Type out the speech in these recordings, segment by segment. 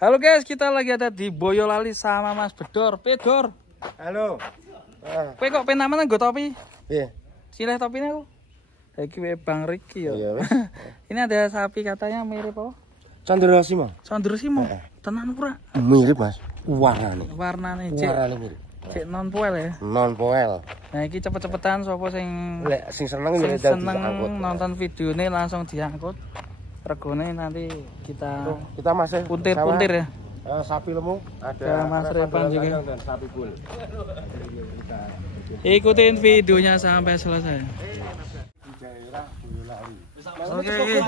Halo guys, kita lagi ada di Boyolali sama Mas Bedor. Pedor. Halo. Kowe kok penaman nggo topi? Iya. Silih topinya aku. Iki Bang Riki ya. Iya, Ini ada sapi katanya mirip apa? Candrosimo. Candrosimo. Tenan pura. Mirip, Mas. Warnane. Warnane mirip. Cek non poel ya. Non poel. Nah, iki cepet-cepetan sapa sing seneng nonton videone langsung diangkut. Regone nanti kita masih puntir-puntir ya. Sapi lemu ada Mas Repan juga dan sapi bul. Ikutin videonya sampai selesai. Daerah Boyolali. Oke.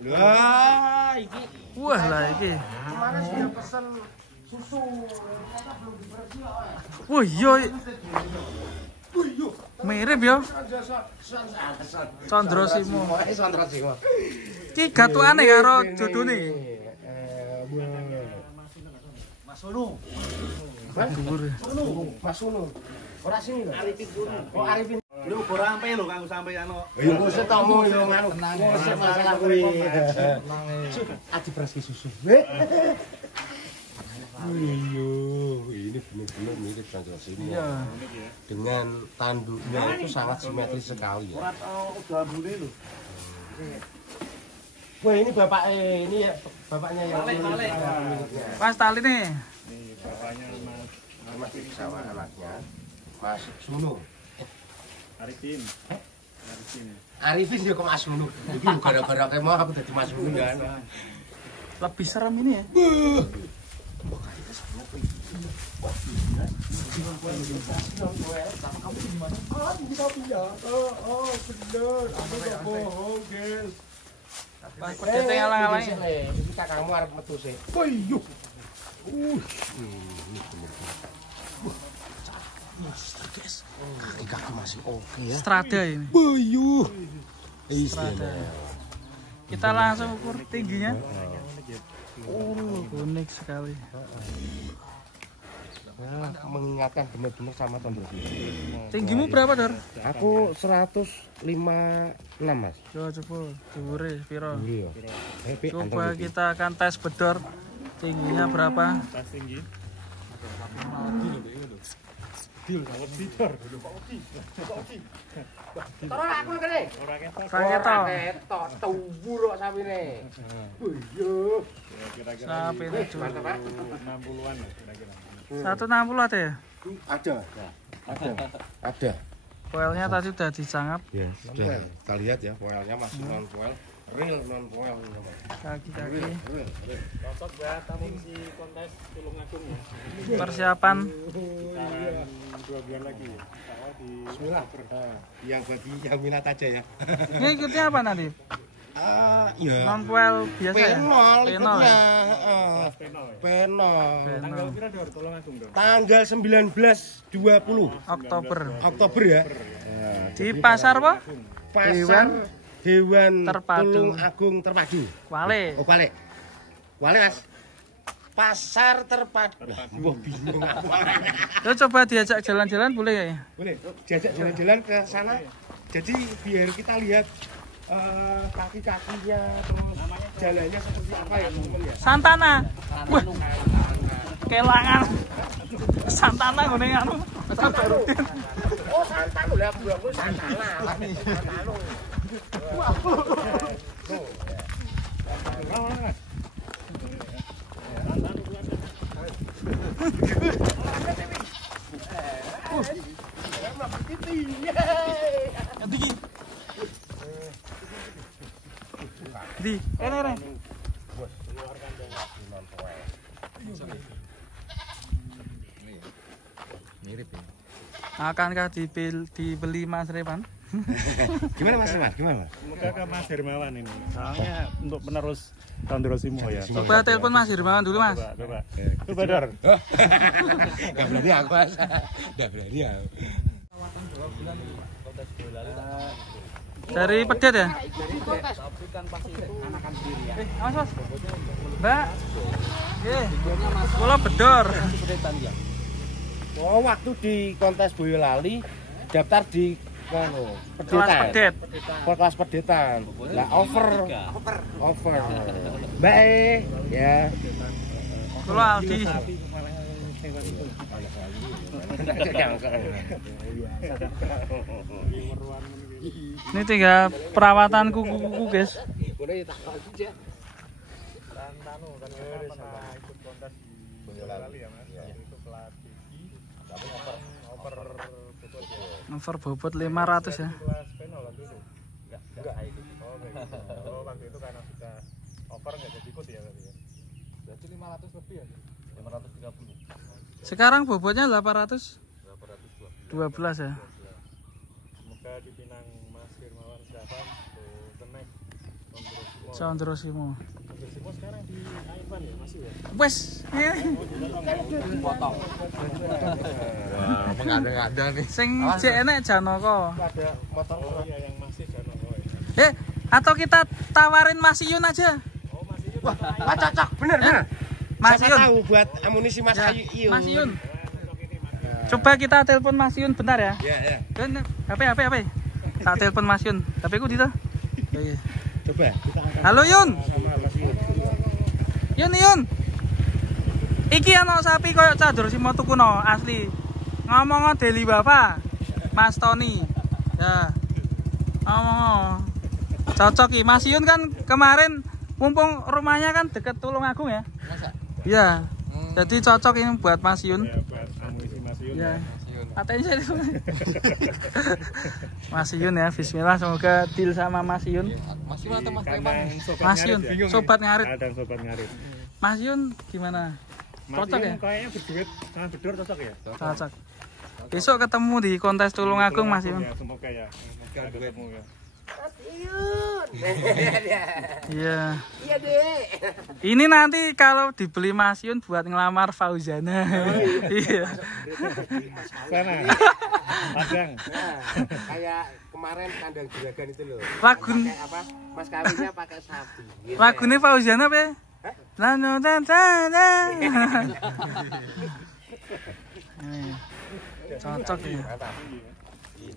Lah, iki. Wah lah iki. Kemarin sudah pesen susu. Wah iya. Mirip ya. Candrosimo. Ki gatuane karo jodone. Mas Unu. Mas Unu. Ora sini lho. Arifin Unu. Oh Arifin. Lu ora sampe lho kanggo sampeyan kok. Ya kok setomo yo nganu. Konsep masalah kuwi. Adi beras susu. Ini benar-benar mirip Candrosimo. Iya. Dengan tanduknya itu sangat simetris sekali ya. Ora tau udah ambune lho. Wah, ini ini ya bapaknya yang Mas tali nih. Nih bapaknya Mas Sawah anaknya Mas Sunu. Arifin. Arifin dia kok Mas Sunu. Iki gara-gara kemo aku dadi Mas Sunu kan. Lebih serem ini ya. Pedete ngalang-alang. Iki kakangmu arep metu sih. Wih. Kaki masih oke ya. Strada ini. Buyuh. Kita langsung ukur tingginya. Unik sekali. Nah, mengingatkan benar-benar sama Candrosimo. Tinggimu berapa, Dor? Aku 156, Mas. Coba dhuwure piro? Iya. Coba kita akan tes Bedor. Tingginya berapa? Tas tinggi. Ora aku kene. Ora ketok. Ora Ketok tuwur kok sapine. Yo. Kira-kira Sapine dhuwur. 60-an lah kira-kira. 160 ada ya? Ada. Koelnya tadi udah dicangap. Ya, sudah. Kita lihat ya, poelnya masih non poel. Real non poel. Kaki-kaki. Cocok buat fungsi kontes Tulungagung ya. Persiapan. Sekarang 2 bulan lagi. Kalau di Bismillah. Yang bagi yang minat aja ya. Ini ikutnya apa nanti? Iya. Non poel biasa ya? Penol Penol. ikutnya. penol ya. Penol. Tanggal pira Dor Tulungagung Dor? Tanggal 19-20 Oktober ya. di pasar apa? Pasar Dewan Terpadu. Tulungagung Terpadu. Wale. Oh, Wale. Wale, Mas. Pasar Terpadu. Wah, bingung aku. Lo coba diajak jalan-jalan boleh ya? Boleh, diajak jalan-jalan ke sana. Jadi biar kita lihat kaki-kakinya, terus jalannya seperti apa ya, teman ya. Santana. Wah. Kelangan. Santana ngene anu. Oh, Santana lho, aku Santana. Santana. Di, ini. Mirip ya. Akankah dibeli Mas Repan? Gimana Mas Repan? Gimana? Semoga ke Mas Hermawan ini. Soalnya untuk penerus Candrosimo ya. Coba telepon Mas Hermawan dulu, Mas. Coba Dor. Enggak berani aku, Mas. Enggak berani aku. Dari Pedet ya? Mas. Mbak. Kula Bedor. Oh, waktu di kontes Boyolali daftar di Kelas pedet. Kelas pedetan. Lah over. Mbak ya. Kulo Aldi. Ini 3 perawatan kuku-kuku, guys. Over bobot 500 ya. Waktu itu karena sudah over nggak jadi ikut ya berarti ya. Berarti 500 lebih ya. 530. Sekarang bobotnya 812 ya. Semoga dipinang Mas Firmawan Syafan tuh kenek Condrosimo. Condrosimo sekarang di Aipan ya masih ya. Wes. Potong. Wah, mengada-ngada nih. Sing jek enek Janoko. Ada potong. Oh iya yang masih Janoko Eh, ya. atau kita tawarin Mas Yun aja. Oh masih Yun. Wah, cocok, bener. Mas Siapa Yun. tahu buat amunisi Mas Ya, Ayu. Mas Yun. Coba kita telepon Mas Yun bentar ya. Ya. Yun, HP. Tak telepon Mas Yun. HP ku di to. Iya. Coba kita angkat Halo Yun. sama Mas Yun. Yun. Iki ana sapi koyo Condrosimo tuku no, asli. Ngomong Deli Bapak. Mas Tony. Ya. Ngomong. Cocok iki. Mas Yun kan kemarin mumpung rumahnya kan deket Tulungagung ya. Masa? Iya. Jadi cocok ini buat Mas Yun. Ya buat amunisi Mas Yun. Ya. Atensi itu. Mas Yun ya, bismillah semoga deal sama Mas Yun. Mas Yun atau Mas Kandang Mas Yun, sobat ngarit. Dan sobat ngarit. Mas Yun gimana? Mas Cocok Yun ya? kayaknya berduet sama Bedor cocok ya? Cocok. Besok ketemu di kontes Tulungagung Mas Yun. Ya, semoga ya. Semoga ketemu ya. Iya. Iya, Dek. Ini nanti kalau dibeli Mas Yun buat ngelamar Fauzana. Iya. Sana. Padang. Kayak kemarin kandang juragan itu loh. Lagun Pakai apa? Mas kawinnya pakai sapi. Gitu. lagunya Fauzana apa ya? Lano dan sana. Cocok ya.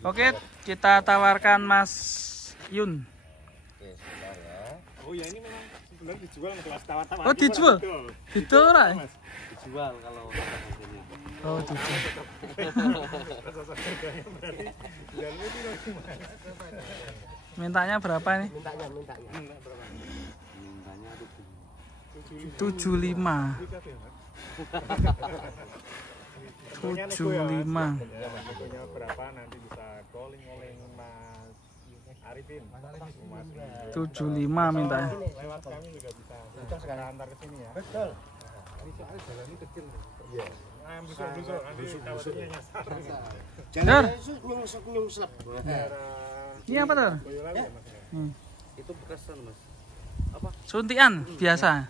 Oke, kita tawarkan Mas Yun. Oh ya ini memang sebenarnya dijual kelas tawar-tawar. Oh, dijual? Gitu ora? Dijual kalau Oh, dijual. Mintanya berapa nih? mintanya. Mintanya 75. 75. Pokoknya berapa nanti bisa calling Mas Arifin. 75 mintanya. Lewat kami juga bisa. Kita sekarang antar ke sini ya. Betul. Ini soalnya jalannya kecil. Iya. Ayam busuk-busuk nanti khawatirnya nyasar. Dar. Nyungsep. Ini apa tuh? Boyolali ya Mas. Itu bekasan, Mas. Suntian biasa.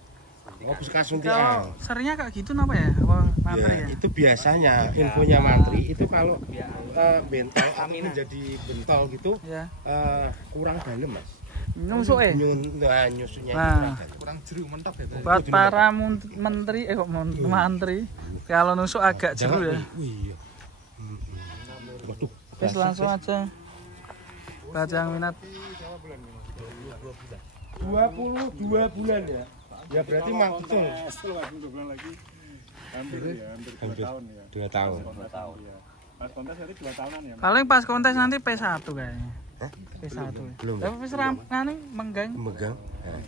Oh, bekas Kalau suntikan. seringnya kayak gitu apa ya? Apa mantri ya? Itu biasanya infonya mantri itu kalau bentol atau menjadi bentol gitu Ya. kurang dalam, Mas. Nusuk ya? Nyusunya Nah. kurang jeru mentok ya. Buat para menteri mantri kalau nusuk agak jeru ya. Iya. Waduh, Terus langsung aja. Buat yang minat. 22 bulan ya. Ya berarti mah betul. Setelah 2 bulan lagi hampir 2 tahun ya. 2 tahun. Iya. Pas kontes nanti 2 tahunan ya. Paling pas kontes nanti P1 kayaknya. Hah? P1. Belum. Tapi wis ngene menggang. Megang.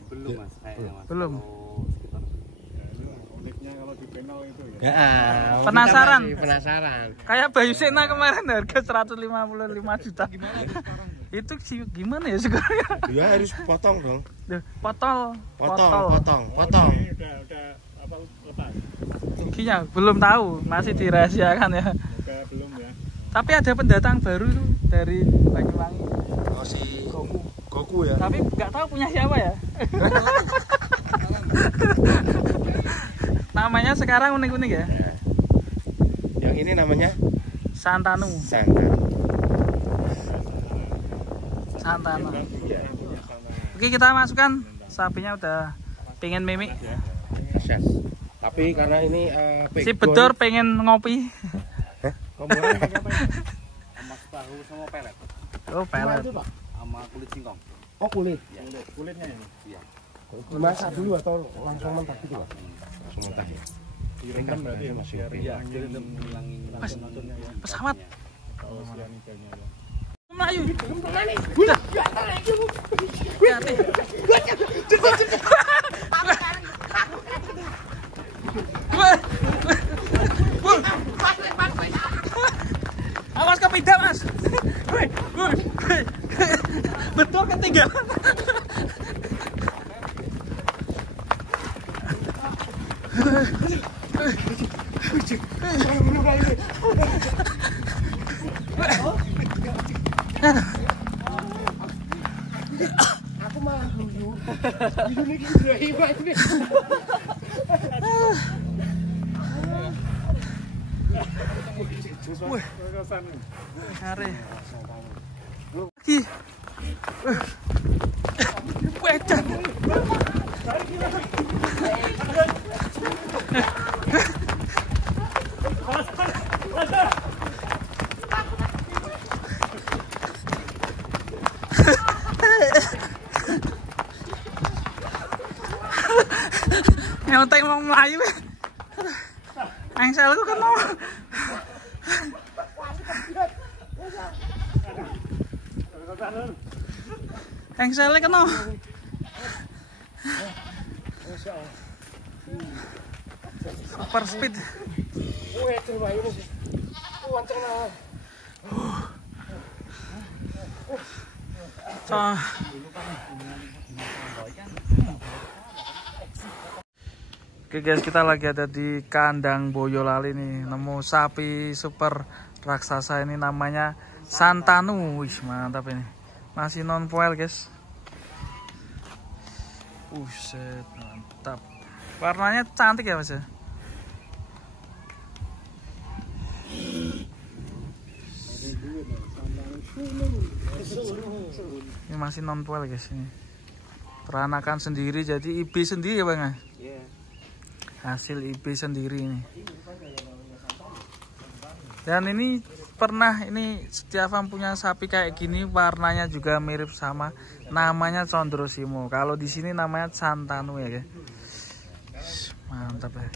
Belum Mas, kayaknya Mas. Belum. Uniknya kalau di panel itu ya. Ya, Penasaran? Penasaran. Kayak Bayu Sena kemarin harga 155 juta. Itu gimana ya sekarang? Ya harus potong dong. Duh, potol. Potong. Ini udah apa lepas? Giginya belum tahu, masih dirahasiakan ya. Semoga belum ya. Tapi ada pendatang baru itu dari Banyuwangi. Oh si Goku ya. Tapi nggak tahu punya siapa ya. Namanya sekarang unik-unik ya. Yang ini namanya Santanu. Santanu. Oke, kita masukkan. Sapinya udah pengen mimik. Yes. Tapi karena ini Si Bedor pengen ngopi. Komboran pakai apa ya? Emas tahu sama pelet. Oh, pelet. Itu, Pak. Sama kulit singkong. Oh, kulit. Kulitnya ini. Iya. Dimasak dulu atau langsung mentah gitu, Pak? Langsung mentah ya. Direndam berarti ya Mas ya. Iya, direndam ngilangin Pas. racunnya ya. Pesawat. Oh, cyanidanya ya. Melayu. Hati. Awas kepidak, Mas. Betul ketinggalan. Aku malah dulu. Dulu nih udah hebat ini. Wih, Kesan. hari. Lagi. Wedan. Nyontek mau melayu. Engselku kena. Engselnya kena. Super speed. So, oke guys, kita lagi ada di kandang Boyolali nih, nemu sapi super raksasa ini namanya Santanu. Wih, mantap ini. Masih non poil guys. Set, mantap. Warnanya cantik ya Mas ya. Ini masih non poil guys ini. Peranakan sendiri, jadi IB sendiri ya Bang. Iya. Hasil IB sendiri ini. Dan ini pernah, ini Setiawan punya sapi kayak gini, warnanya juga mirip sama, namanya Condrosimo. Kalau di sini namanya Santanu ya guys. Mantap ya.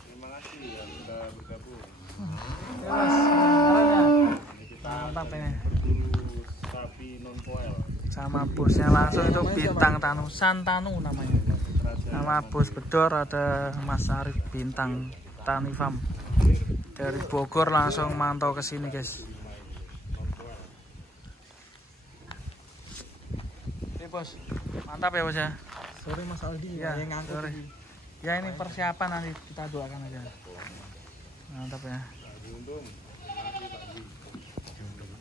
Terima kasih ya sudah bergabung. Mantap ini. Berburu sapi non poil. Sama bosnya langsung itu Bintang Tanu, Santanu namanya. Nama bos Bedor ada Mas Arif Bintang Tanifam. Dari Bogor langsung mantau ke sini guys. Oke bos, mantap ya bos ya. Sore Mas Aldi Ya, sore. Ya ini persiapan, nanti kita doakan aja. Mantap ya.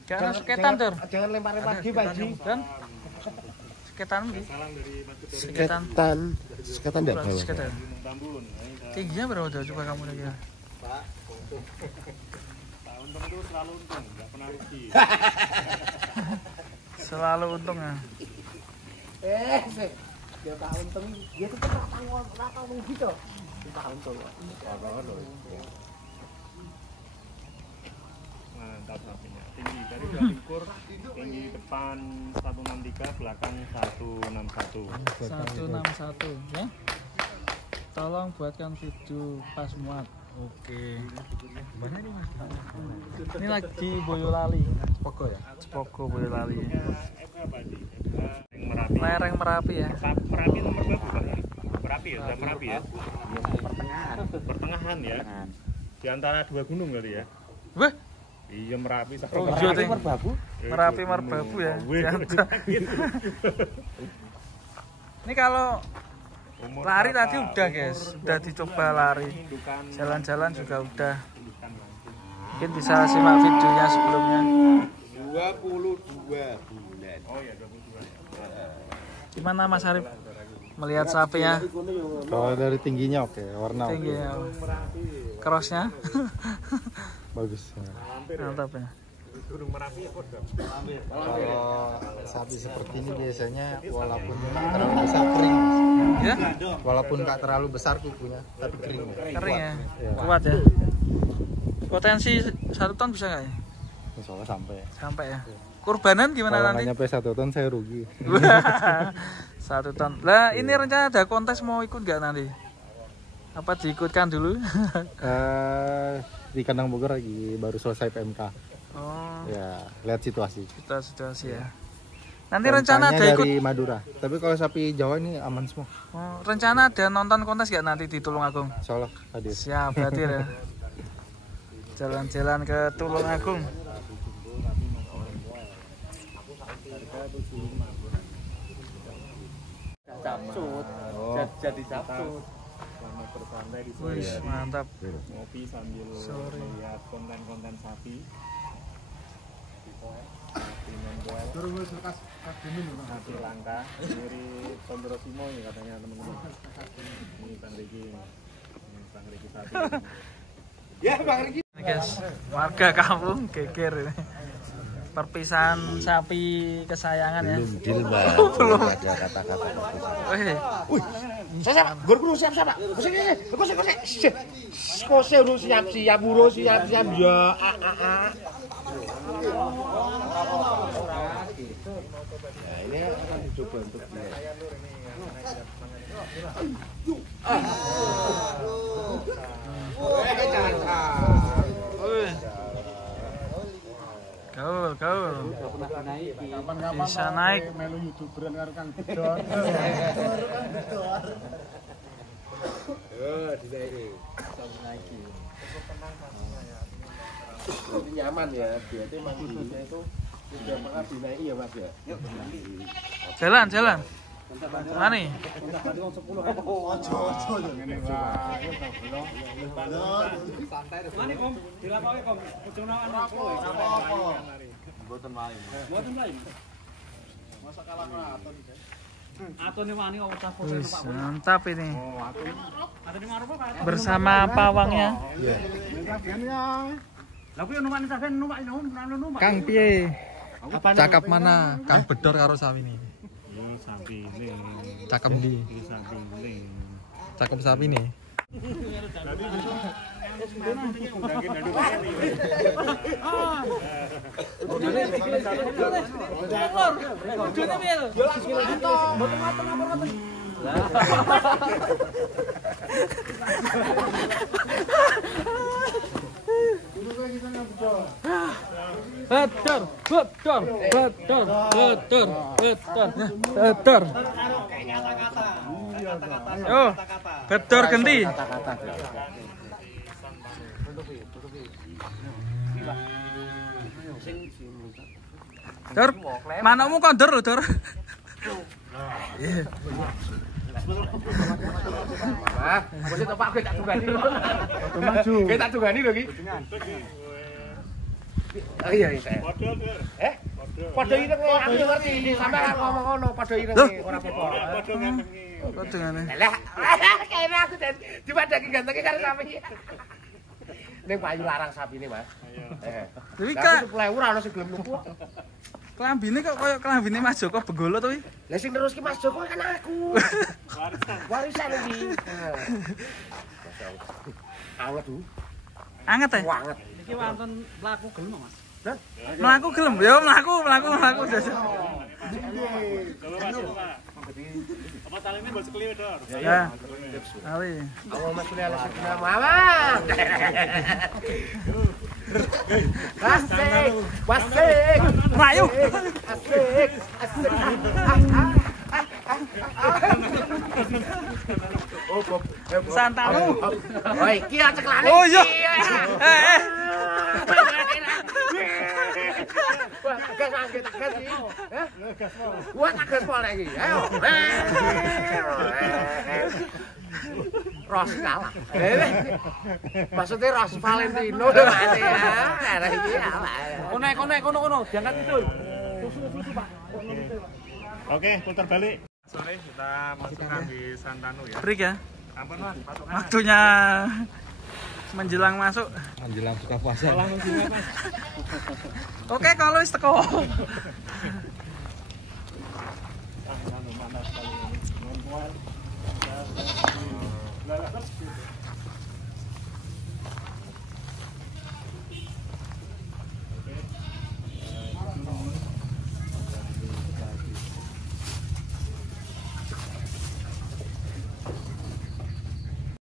Jangan seketan tur. Jangan lempar-lempar di Pak Ji. Dan seketan di. Salam dari Mas Ketua Seketan. Seketan enggak bawa. Seketan. Tambun. Tingginya berapa jauh coba kamu lagi ya? Untung itu selalu untung, nggak pernah rugi. Selalu untung ya. Dia tak untung, dia tuh rata gitu. Tak untung. Mantap sapinya. Tinggi dari udah ukur, tinggi depan 163, belakang 161. 161 ya. Tolong buatkan video pas muat. Oke. Mana nih Mas? Ini lagi Boyolali. Pokok ya. Spoko Boyolali. Apa di? Yang Merapi. Lereng Merapi ya. Merapi nomor berapa Pak? Merapi ya, sudah Merapi ya. Pertengahan ya. Di antara dua gunung kali ya. Wah, Iya Merapi sama Oh, iya, Ting. Merbabu. Merapi Merbabu ya. Ini kalau lari tadi udah guys, udah dicoba lari. Jalan-jalan juga udah. Mungkin bisa simak videonya sebelumnya. 22 bulan. Oh ya 22. Gimana Mas Arif melihat sapinya? Kalau dari tingginya oke, warna Tinggi ya. Crossnya bagus. mantap ya. Gunung Merapi ya podo. Kalau sapi seperti ini biasanya walaupun nggak terlalu besar kering. Ya? Walaupun nggak terlalu besar kukunya, tapi kering. Kering ya. Iya. Kuat ya. Potensi 1 ton bisa nggak ya? Insya Allah sampai. Sampai ya. Kurbanan gimana Kalau nanti? nggak nyampe 1 ton saya rugi. 1 ton. Lah ini rencana ada kontes mau ikut nggak nanti? Apa diikutkan dulu? Di kandang Bogor lagi baru selesai PMK. Oh, Ya, lihat situasi. situasi ya. Nanti rencana ada Rencanya ikut. dari Madura. Tapi kalau sapi Jawa ini aman semua. Oh, rencana ada nonton kontes nggak nanti di Tulungagung? Insya Allah hadir. Siap berarti ya. Jalan-jalan ke Tulungagung. Capcut. Jadi capcut. Selamat bersantai di Wih, sore. mantap. Ngopi sambil Sore. melihat konten-konten sapi. Sapi langka dari Sondrosimo ini katanya teman-teman. Ini Bang Riki. Ini Bang Riki sapi. Ini guys, warga kampung geger ini. Perpisahan sapi kesayangan ya. Deal, Mbak. Belum. Ada kata-kata. Wih, Siapa? Guru siap-siap, Pak. Kose urus siap-siap, urus siap-siap ya. Nah, ini akan dicoba untuk dia. wih. Gaul. Bisa naik. Melu YouTuberan karo Kang Bedor. Ini nyaman ya, berarti mandinya itu sudah pernah dinaiki ya Mas ya. Jalan. Mana nih? Wih, mantap ini. Bersama pawangnya. Kang piye? Cakap mana? Kang Bedor karo sapi ini. Sapi ling. Cakep di. Sapi ling. Cakep sapi nih. Betul. Oh, Bedor genti. Dor, manamu kondur lho, Dor. Wah, mesti tepak kowe tak tugani lho. Kowe tak tugani lho iki. Oh iya iki. Padha ireng aku ngerti, sampe ngomong ngono padha ireng ora apa-apa. Kok dengane? Lah, kene aku dipadaki gantenge karo sapi. Ning payu larang sapine, Mas. Kuwi Lah kak 10.000 ora ono sing gelem numpuk. klambine kok koyo klambine Mas Joko Benggolo to wi? Lah sing neruski Mas Joko kan aku. Warisan iki. Anget tuh. Anget ya? Anget. Iki wonten mlaku gelem, Mas. Melaku gelem? Yo melaku jajal. Apa talene mbok sekliwe, Dor? Ya. Ali. Awal masule ala sakna mama. Asik. Rayu. Asik. Santanu. Oh, iki ceklane. Oh iya. Gas angkat gas iki. Wah, gas pol iki. Ayo. Ros kalah. Maksudnya Ros Valentino mati ya. Arek iki ala. Kono. Diangkat itu. Oke, putar balik. Sore kita masukkan di Santanu ya. Break ya. Ampun, Mas. Masukkan. Waktunya menjelang masuk. Menjelang buka puasa. Oke, kalau wis teko.